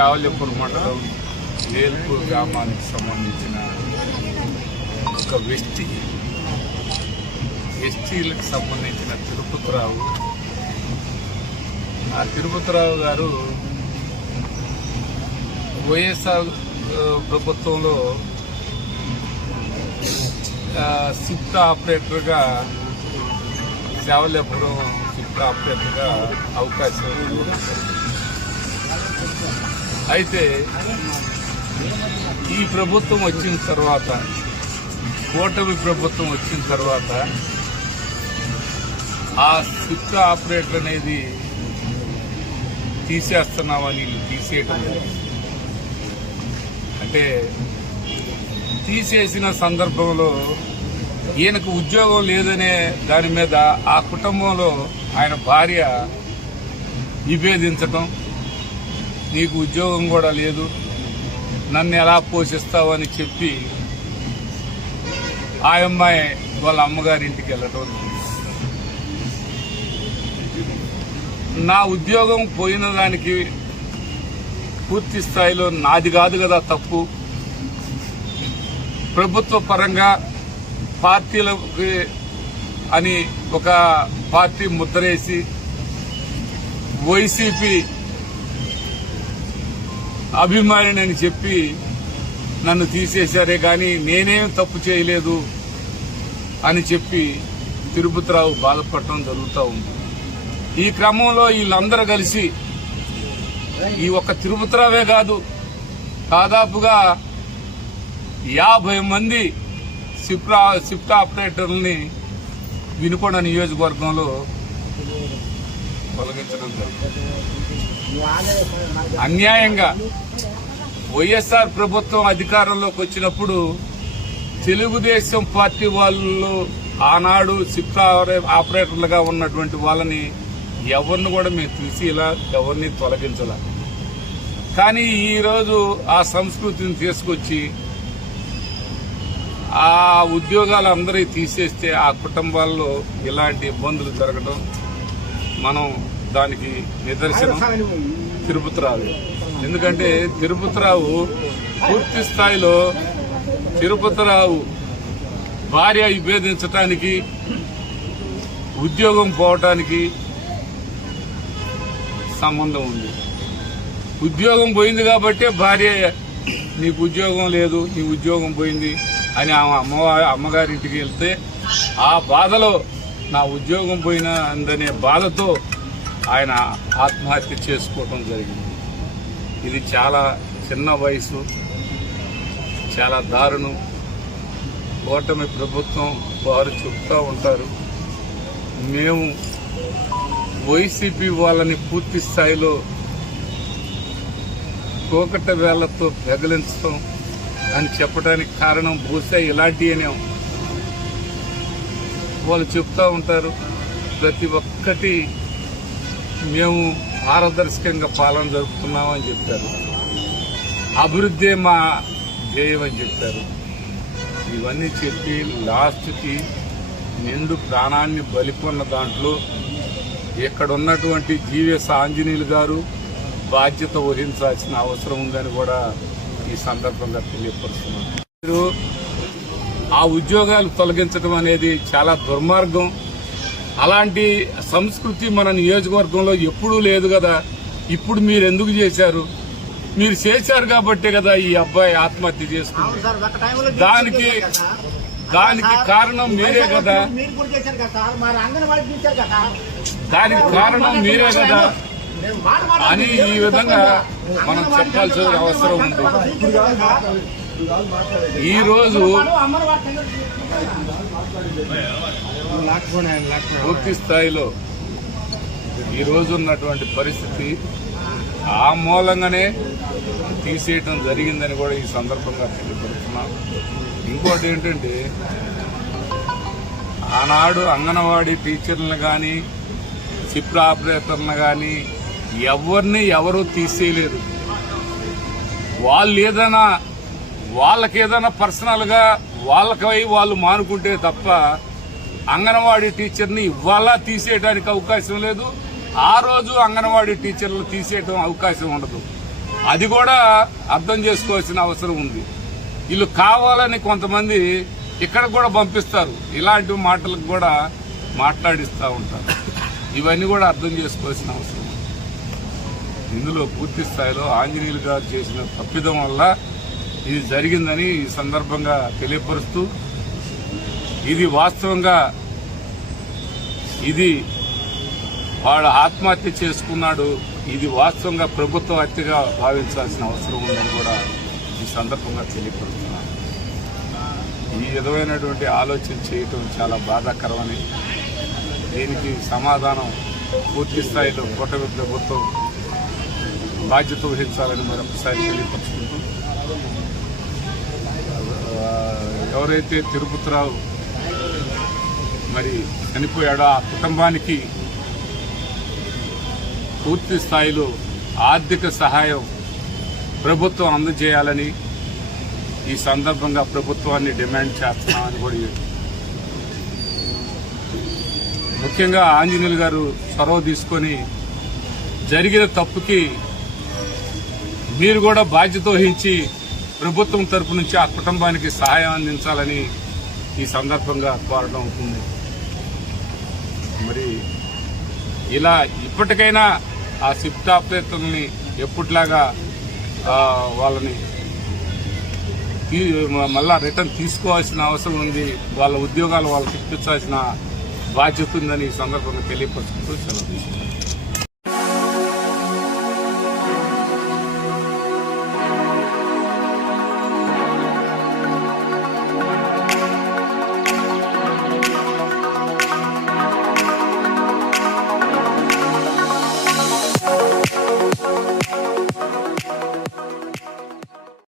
చావల్యపురం మండలం వేల్పూర్ గ్రామానికి సంబంధించిన ఒక వ్యక్తి ఎస్టీలకు సంబంధించిన తిరుపతిరావు ఆ తిరుపతిరావు గారు వైఎస్ఆర్ ప్రభుత్వంలో సిఫ్ట్ ఆపరేటర్గా సేవలేపురం సిఫ్ట్ ఆపరేటర్గా అవకాశం ఇవ్వబడింది. అయితే ఈ ప్రభుత్వం వచ్చిన తర్వాత కూటమి ప్రభుత్వం వచ్చిన తర్వాత ఆ స్విఫ్ట్ ఆపరేటర్ అనేది తీసేస్తున్నామని తీసేయటం అంటే తీసేసిన సందర్భంలో ఈయనకు ఉద్యోగం లేదనే దాని మీద ఆ కుటుంబంలో ఆయన భార్య నిభేదించటం నీకు ఉద్యోగం కూడా లేదు. నన్ను ఎలా పోషిస్తావు అని చెప్పి ఆ అమ్మాయి వాళ్ళ అమ్మగారింటికి వెళ్ళటం నా ఉద్యోగం పోయిన దానికి పూర్తి స్థాయిలో నాది కాదు కదా తప్పు. ప్రభుత్వ పరంగా పార్టీలకి అని ఒక పార్టీ ముద్రేసి వైసీపీ అభిమానిని అని చెప్పి నన్ను తీసేశారే కానీ నేనేం తప్పు చేయలేదు అని చెప్పి తిరుపతిరావు బాధపడటం జరుగుతూ ఉంది. ఈ క్రమంలో వీళ్ళందరూ కలిసి ఈ ఒక్క తిరుపతిరావే కాదు దాదాపుగా యాభై మంది సిఫ్ట్ సిఫ్ట్ ఆపరేటర్లని వినుకొండ నియోజకవర్గంలో తొలగించడం జరిగింది. అన్యాయంగా వైఎస్ఆర్ ప్రభుత్వం అధికారంలోకి వచ్చినప్పుడు తెలుగుదేశం పార్టీ వాళ్ళు ఆనాడు సిఫ్ట్ ఆపరేటర్లుగా ఉన్నటువంటి వాళ్ళని ఎవరిని కూడా మేము తీసి ఇలా ఎవరిని తొలగించాల. కానీ ఈరోజు ఆ సంస్కృతిని తీసుకొచ్చి ఆ ఉద్యోగాలు అందరి తీసేస్తే ఆ కుటుంబాల్లో ఇలాంటి ఇబ్బందులు జరగడం మనం దానికి నిదర్శనం తిరుపతిరావు. ఎందుకంటే తిరుపతిరావు పూర్తి స్థాయిలో తిరుపతిరావు భార్య విభేదించటానికి ఉద్యోగం పోవటానికి సంబంధం ఉంది. ఉద్యోగం పోయింది కాబట్టే భార్య నీకు ఉద్యోగం లేదు నీ ఉద్యోగం పోయింది అని ఆమె అమ్మవారి అమ్మగారింటికి వెళ్తే ఆ బాధలో నా ఉద్యోగం పోయినందనే బాధతో ఆయన ఆత్మహత్య చేసుకోవటం జరిగింది. ఇది చాలా చిన్న వయసు చాలా దారుణం. కూటమి ప్రభుత్వం వారు చెప్తూ ఉంటారు మేము వైసీపీ వాళ్ళని పూర్తి స్థాయిలో కోకట వేళ్ళతో పెగలించడం అని చెప్పడానికి కారణం బహుశా ఇలాంటివనే వాళ్ళు చెప్తూ ఉంటారు ప్రతి ఒక్కటి మేము పారదర్శకంగా పాలన జరుపుతున్నామని చెప్పారు. అభివృద్ధి మా ధ్యేయం అని చెప్పారు. ఇవన్నీ చెప్పి లాస్ట్కి నిండు ప్రాణాన్ని బలిపొన్న దాంట్లో ఇక్కడ ఉన్నటువంటి జీవీఎస్ ఆంజనేయులు గారు బాధ్యత వహించాల్సిన అవసరం ఉందని కూడా ఈ సందర్భంగా తెలియపరుస్తున్నాను. మీరు ఆ ఉద్యోగాలు తొలగించడం అనేది చాలా దుర్మార్గం. అలాంటి సంస్కృతి మన నియోజకవర్గంలో ఎప్పుడూ లేదు కదా ఇప్పుడు మీరు ఎందుకు చేశారు మీరు చేశారు కాబట్టే కదా ఈ అబ్బాయి ఆత్మహత్య చేసుకుంది సార్ ఒక టైంలో దానికి దానికి కారణం మీరే కదా మీరు కూడా చేశారు కదా సార్ మరి అంగన్వాడీ చూశారు కదా దానికి కారణం మీరే కదా అని ఈ విధంగా మనం చెప్పాల్సిన అవసరం ఉంది ఈ రోజు అమ్మవారి పూర్తి స్థాయిలో ఈరోజు ఉన్నటువంటి పరిస్థితి ఆ మూలంగానే తీసేయటం జరిగిందని కూడా ఈ సందర్భంగా తెలియపడుతున్నాను ఇంకోటి ఏంటంటే ఆనాడు అంగన్వాడీ టీచర్లను కానీ చిప్ర ఆపరేటర్లను కానీ ఎవరిని ఎవరు తీసేయలేరు వాళ్ళు ఏదైనా వాళ్ళకి ఏదైనా పర్సనల్గా వాళ్ళకై వాళ్ళు మానుకుంటే తప్ప అంగన్వాడీ టీచర్ని ఇవాళ తీసేయడానికి అవకాశం లేదు. ఆ రోజు అంగన్వాడీ టీచర్లు తీసేయడం అవకాశం ఉండదు. అది కూడా అర్థం చేసుకోవాల్సిన అవసరం ఉంది. వీళ్ళు కావాలని కొంతమంది ఇక్కడ కూడా పంపిస్తారు. ఇలాంటి మాటలకు కూడా మాట్లాడిస్తూ ఉంటారు. ఇవన్నీ కూడా అర్థం చేసుకోవాల్సిన అవసరం ఉంది. ఇందులో పూర్తి స్థాయిలో ఆంజనేయులు గారు చేసిన తప్పిదం వల్ల ఇది జరిగిందని ఈ సందర్భంగా తెలియపరుస్తూ ఇది వాస్తవంగా ఇది వాడు ఆత్మహత్య చేసుకున్నాడు. ఇది వాస్తవంగా ప్రభుత్వ హత్యగా భావించాల్సిన అవసరం ఉందని కూడా ఈ సందర్భంగా తెలియపడుతున్నాను ఈ విధమైనటువంటి ఆలోచన చేయటం చాలా బాధాకరమని దీనికి సమాధానం పూర్తి స్థాయిలో కూటమి ప్రభుత్వం బాధ్యత వహించాలని మరొకసారి తెలియపరుచుకుంటూ ఎవరైతే తిరుపతిరావు మరి చనిపోయాడో. ఆ కుటుంబానికి పూర్తి స్థాయిలో ఆర్థిక సహాయం ప్రభుత్వం అందజేయాలని ఈ సందర్భంగా ప్రభుత్వాన్ని డిమాండ్ చేస్తున్నామని కూడా ముఖ్యంగా ఆంజనేయులు గారు చొరవ తీసుకొని జరిగిన తప్పుకి మీరు కూడా బాధ్యత వహించి ప్రభుత్వం తరపు నుంచి ఆ కుటుంబానికి సహాయం అందించాలని ఈ సందర్భంగా కోరడం అవుతుంది. మరి ఇలా ఇప్పటికైనా ఆ షిఫ్ట్ ఆపరేటర్ని ఎప్పటిలాగా వాళ్ళని తీ- మళ్ళా రిటర్న్ తీసుకోవాల్సిన అవసరం ఉంది వాళ్ళ ఉద్యోగాలు వాళ్ళకి ఇప్పించాల్సిన బాధ్యత ఉందని ఈ సందర్భంగా తెలియపరుచుకుంటూ సెలవు తీసుకున్నాను